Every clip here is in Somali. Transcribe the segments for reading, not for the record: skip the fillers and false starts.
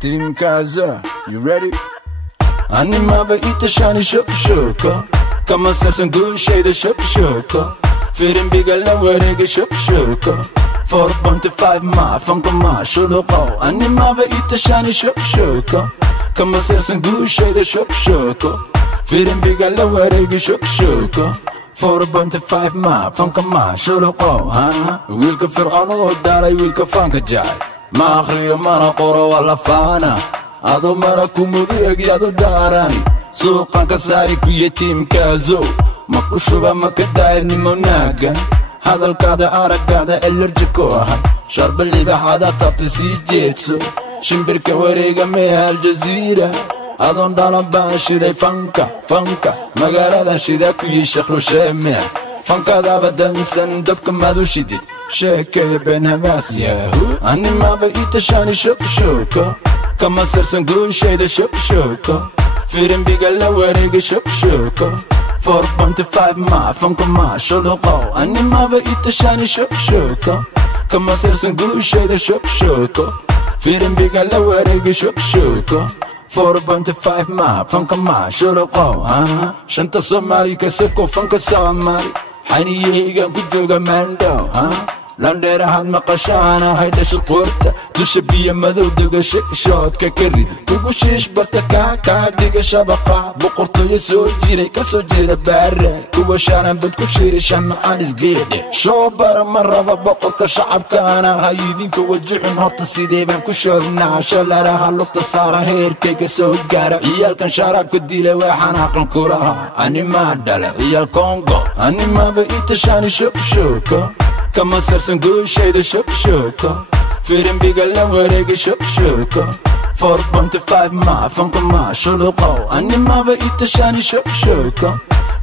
Team Kaza, you ready? Ani mabait shani shuk kama sarsan gushay da shuk firin bigal na wareg shuk 4.5 ma funka ma shuluqo ani mabait shani shuk kama sarsan gushay da shuk firin bigal na wareg shuk 4.5 ma funka ma shuluqo ha wiilka fir'aun oo daaray wiilka fanka jaay ma akhriyo mana qoro wala faana ado mara kumudi agyado daarani suuqan ka saari ku yatiim kaazo ma ku shuba ma ka daayni monaagan hadalkaada araggaada allergico ah sharba libaxaada tabta sii jeedso shimbirka wareega meeha aljaziira adoon dhalan baan shiday fanka magaalada shida ku yii sheekh rusheemea fankadaaba dansan dabka maad u shidid sheekaya been hamaas yahu ani mabait shani shuk kama sarsan guushayda shuk firin bigal la wareega shuk 4.5 ma funka ma shuluqo ani mabait shani shuk kama sarsan guushayda shuk firin bigal la wareega shuk 4.5 ma funka ma shuluqo shanta Soomaali ka sako funka Soomaali xaniyeygan ku jooga mando landheerahaad maqashaana haydha shuquurta dusha biyo madow dega shoodka ka rid kugu shiish barta kaa dhiga shabaqa boqortooyo soo jiray ka soo jeeda baare kuwa shaaran bad ku shiiri shamacaan isgeedhe shoo bara ma raba boqorka shacabkaana ha idinka wajixin horta sidee baan ku shoognaa shalaraha lugta saara heerkayga soo gaara ciyaalkan shaaraabka dilay waxaan aqal ku lahaa ani maa dhala ciyaal kongo ani mabait shani shuk kama sarsan guushayda shuk firin bigal la wareega shuk 4.5 ma funka ma shuluqo ani mabait shani shuk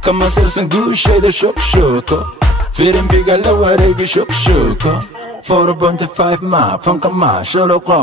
kama sarsan guushayda shuk firin bigal la wareega shuk 4.5 ma funka ma shuluqo